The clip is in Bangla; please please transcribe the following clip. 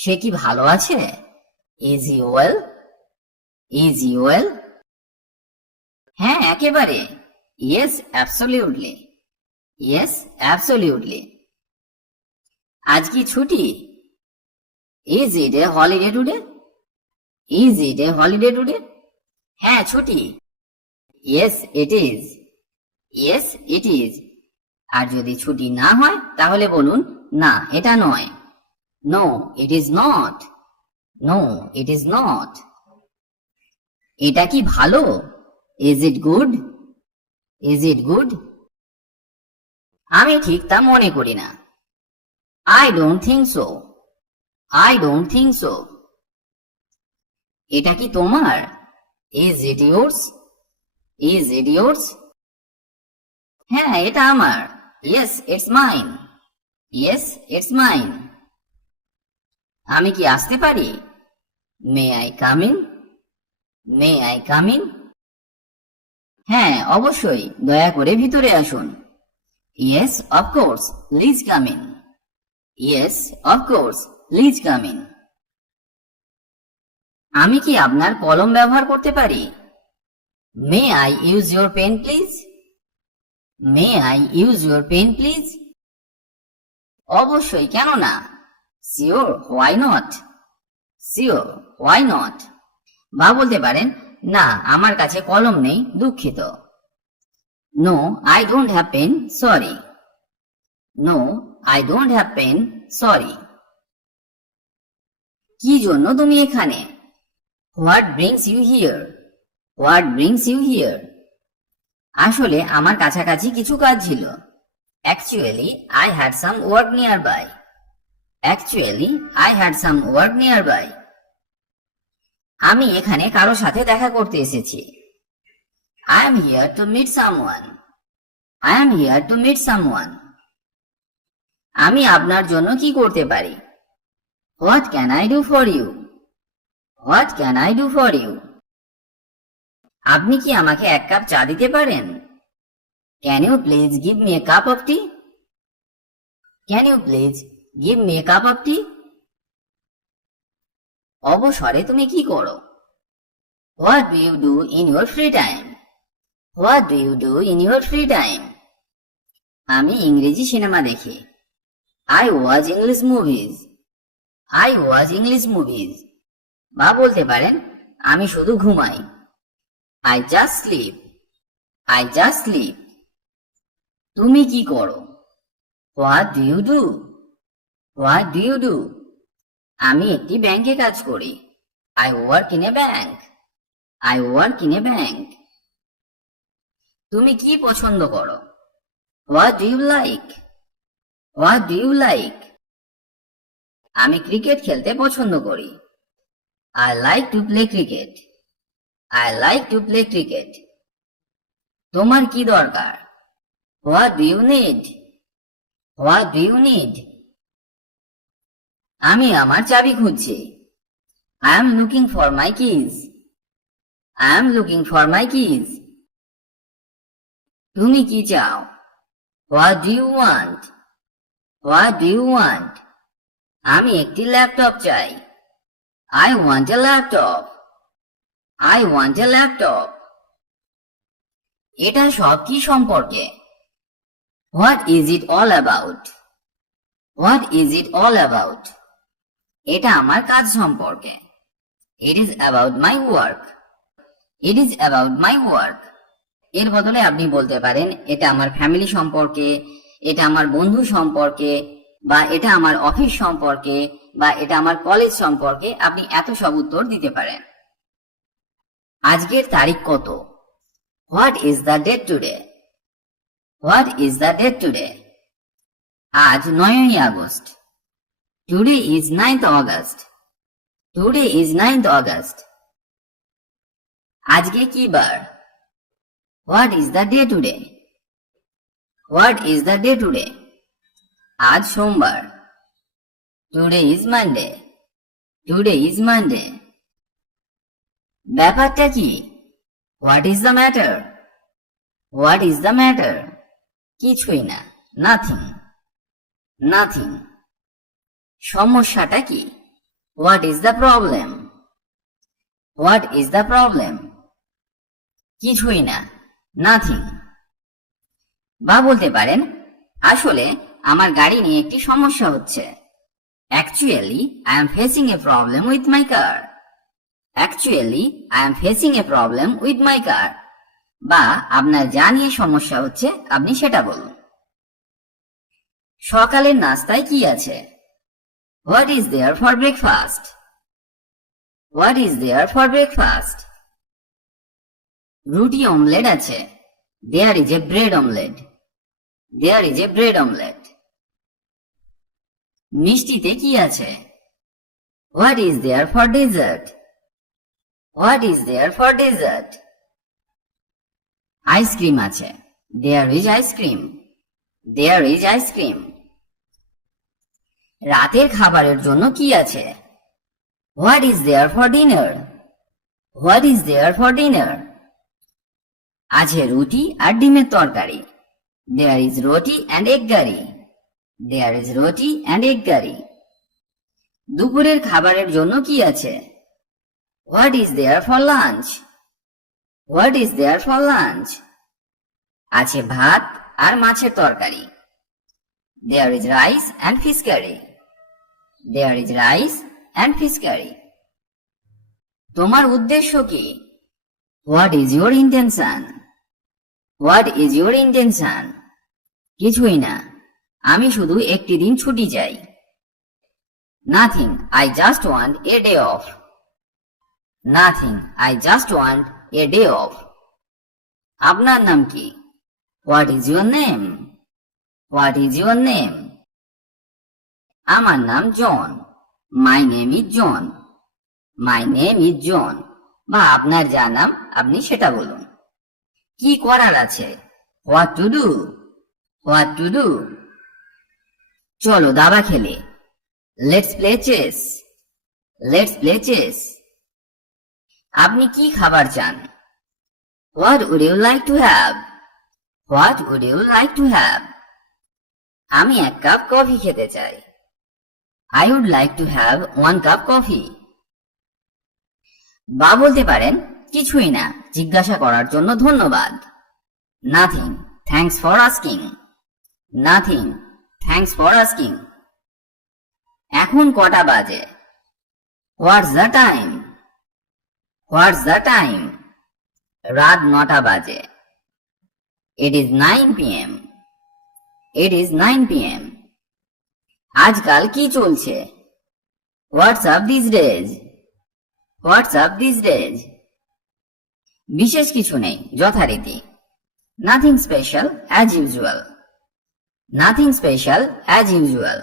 সে কি ভালো আছে? Is he well? Is he well? হ্যাঁ, একেবারে। Yes, absolutely. Yes, absolutely. আজ কি ছুটি? Is it a holiday today? Is it a holiday today? হ্যাঁ, ছুটি। Yes it is. Yes it is. আর যদি ছুটি না হয় তাহলে বলুন, না এটা নয়। No it is not. No it is not. এটা কি ভালো? Is it good? Is it good? আমি ঠিক তা মনে করি না। I don't think so. I don't think so. এটা কি তোমার? Is it yours? Is it yours? হ্যাঁ, এটা আমার। Yes it's mine. Yes it's mine. আমি কি আসতে পারি? May I come in? May I come in? হ্যাঁ, অবশ্যই, দয়া করে ভিতরে আসুন। Yes of course, please come in. Yes of course, please come in. আমি কি আপনার কলম ব্যবহার করতে পারি? May I use your pen please? May I use your pen please? অবশ্যই, কেন না? Sure, why not? Sure, why not? বা বলতে পারেন, না আমার কাছে কলম নেই, দুঃখিত। No I don't have pen, sorry. No I don't have pen, sorry. কি জন্য তুমি এখানে? What brings you here? What brings you here? আসলে আমার কাছাকাছি কিছু কাজ ছিল। Actually I had some work nearby. Actually I had some work nearby. আমি এখানে কারো সাথে দেখা করতে এসেছি। I am here to meet someone. I am here to meet someone. আমি আপনার জন্য কি করতে পারি? What can I do for you? What can I do for you? আপনি কি আমাকে এক কাপ চা দিতে পারেন? Can you please give me a cup of tea? Can you please give me a cup of tea? অবসরে তুমি কি করো? What do you do in your free time? What do you do in your free time? আমি ইংরেজি সিনেমা দেখি। I watch English movies. I watch English movies. বা বলতে পারেন, আমি শুধু ঘুমাই। I just sleep. I just sleep. তুমি কি করো? What do you do? What do you do? আমি একটি ব্যাংকে কাজ করি। I work in a bank. I work in a bank. তুমি কি পছন্দ করো? What do you like? What do you like? আমি ক্রিকেট খেলতে পছন্দ করি। I like to play cricket. I like to play cricket. তোমার কি দরকার? What do you need? What do you need? আমি আমার চাবি খুঁজছি। I am looking for my keys. I am looking for my keys. তুমি কি চাও? What do you want? What do you want? আমি একটি ল্যাপটপ চাই। I want a laptop. I want a laptop. এটা সব কি সম্পর্কে? What is it all about? What is it all about? এটা আমার কাজ সম্পর্কে। It is about my work. It is about my work. এর বদলে আপনি বলতে পারেন, এটা আমার ফ্যামিলি সম্পর্কে, এটা আমার বন্ধু সম্পর্কে, বা এটা আমার অফিস সম্পর্কে, বা এটা আমার কলেজ সম্পর্কে। আপনি এত সব উত্তর দিতে পারেন। আজকের তারিখ কত? What is the date today? What is the date today? আজ 9ই আগস্ট। Today is 9th August. Today is 9th August. আজকে কি বার? What is the day today? What is the day today? আজ সোমবার। Today is Monday. Today is Monday. ব্যাপারটা কি? What is the matter? What is the matter? কিছুই না, নাথিং। নাথিং। সমস্যাটা কি? What is the problem? What is the problem? কিছুই না, নাথিং। বা বলতে পারেন, আসলে আমার গাড়ি নিয়ে একটি সমস্যা হচ্ছে। Actually, I am facing a problem with my car. Actually, I am facing a problem with my car. বা আপনার যা নিয়ে সমস্যা হচ্ছে আপনি সেটা বলুন। সকালের নাস্তায় কি আছে? What is there for breakfast? What is there for breakfast? রুটি অমলেট আছে। There is a bread omelette. There is a bread omelette. মিষ্টিতে কি আছে? What is there for dessert? What is there for dessert? Ice cream আছে। There is ice cream. There is ice cream. রাতের খাবারের জন্য কি আছে? What is there for dinner? What is there for dinner? আছে রুটি আর ডিমের তরকারি। There is roti and egg curry. There is roti and egg curry. দুপুরের খাবারের জন্য কি আছে? What is there for lunch? What is there for lunch? আছে ভাত আর মাছের তরকারি। There is rice and fish curry. There is rice and fish curry. তোমার উদ্দেশ্য কি? What is your intention? What is your intention? কিছুই না, আমি শুধু একটি দিন ছুটি চাই। Nothing, I just want a day off. Nothing, I just want a day off. আপনার নাম কি? What is your name? What is your name? আমার নাম জন। My name is John. My name is John. বা আপনার যা নাম আপনি সেটা বলুন। কি করার আছে? What to do? What to do? চলো দাবা খেলে। Let's play chess. Let's play chess. আপনি কি খাবার চান? What would you like to have? What would you like to have? আমি এক কাপ কফি খেতে চাই। I would like to have 1 cup coffee. বা বলতে পারেন, কিছুই না, জিজ্ঞাসা করার জন্য ধন্যবাদ। Nothing, thanks for asking. Nothing, thanks for asking. এখন কটা বাজে? What's the time? What's the time? রাত 9টা বাজে। It is 9 p.m. It is 9 p.m. আজকাল কি চলছে? What's up these days? What's up these days? বিশেষ কিছু নেই, যথারীতি। Nothing special as usual. Nothing special as usual.